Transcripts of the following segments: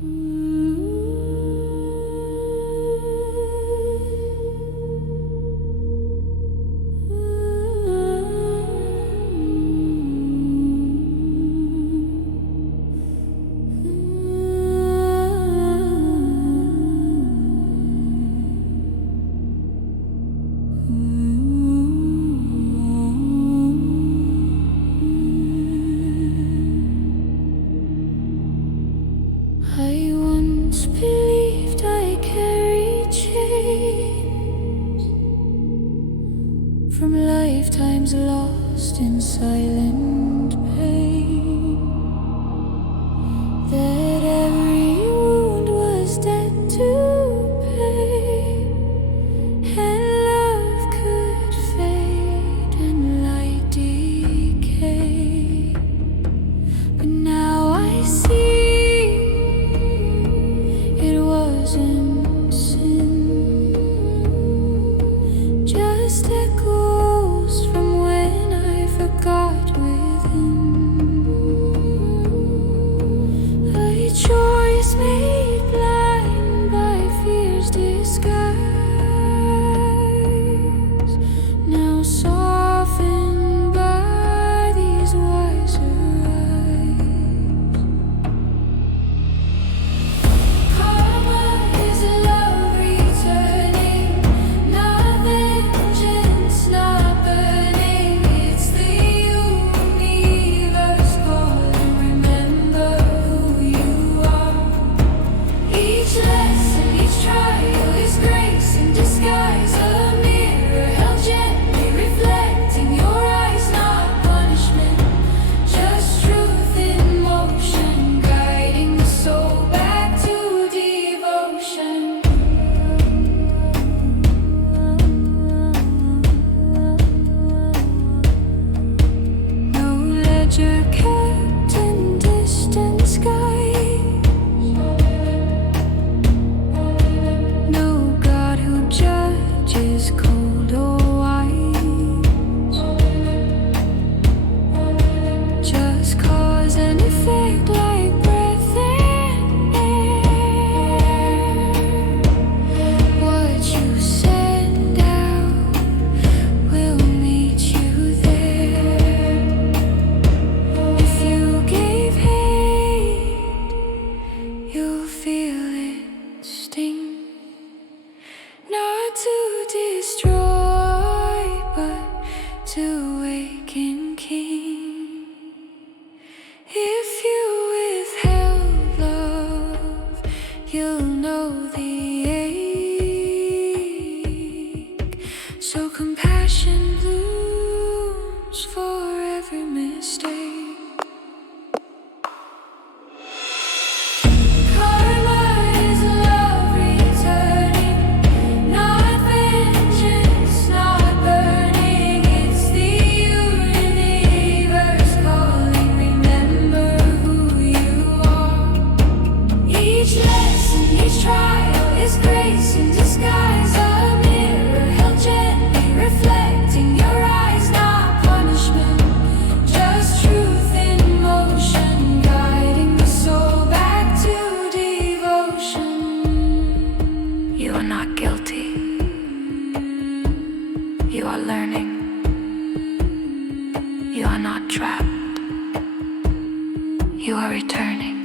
I once believed I carried chains from lifetimes lost in silent pain, that every wound was debt to pay, and love could fade and light decay. But now I see it wasn't sin, just echoes from when I forgot within. A choice made blind by fear's disguise, now softened by these wiser eyes. Karma is love returning, not vengeance, not burning. It's the universe calling. Remember who you are. Each lesson, each trial is grace in disguise. A mirror held gently, reflecting your eyes, not punishment, just truth in motion, guiding the soul back to devotion. No ledger kept in distant skies, no God who judges cold or wise, just cause and effect like breath and air. What you send out will meet you there. If you gave hate, you'll feel it sting. Not to destroy, but to awaken king. If you withheld love, you'll know the ache. So compassion blooms for every mistake. Karma is love returning, not vengeance, not burning. It's the universe calling. Remember who you are. Each lesson, each trial is grace in disguise. A mirror held gently, reflecting your eyes, not punishment, just truth in motion, guiding the soul back to devotion. You are not guilty. You are learning. You are not trapped. You are returning.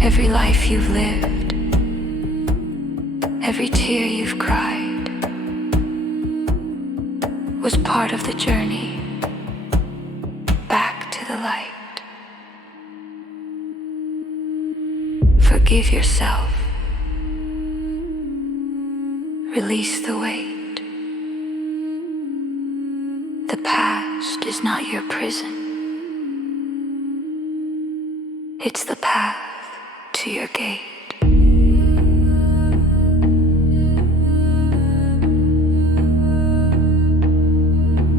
Every life you've lived, every tear you've cried, was part of the journey back to the light. Forgive yourself. Release the weight. The past is not your prison. It's the path to your gate.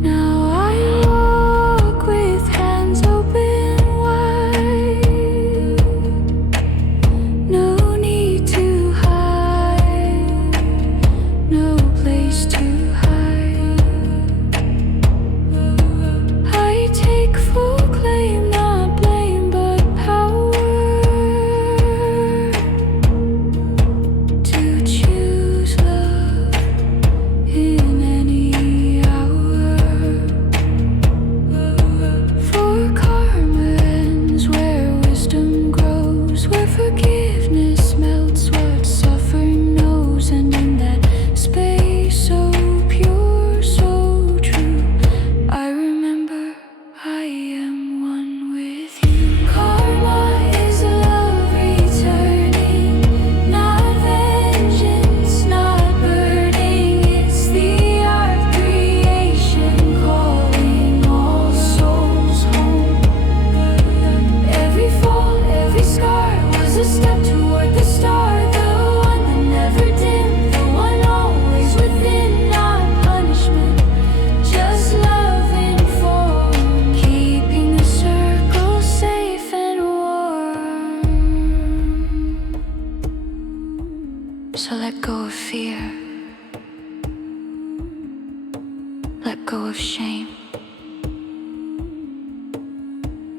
Now I walk with hands open wide. No need to hide, no place to hide. I take full claim, not blame.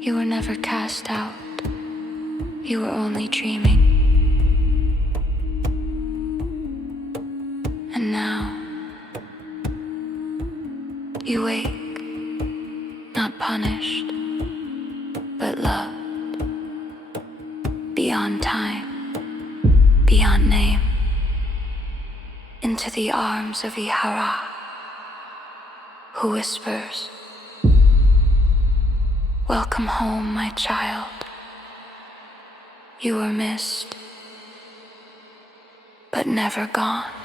You were never cast out. You were only dreaming. And now, you wake, not punished, but loved. Beyond time, beyond name, into the arms of E-Ha-Rah, who whispers, "Welcome home, my child. You were missed, but never gone."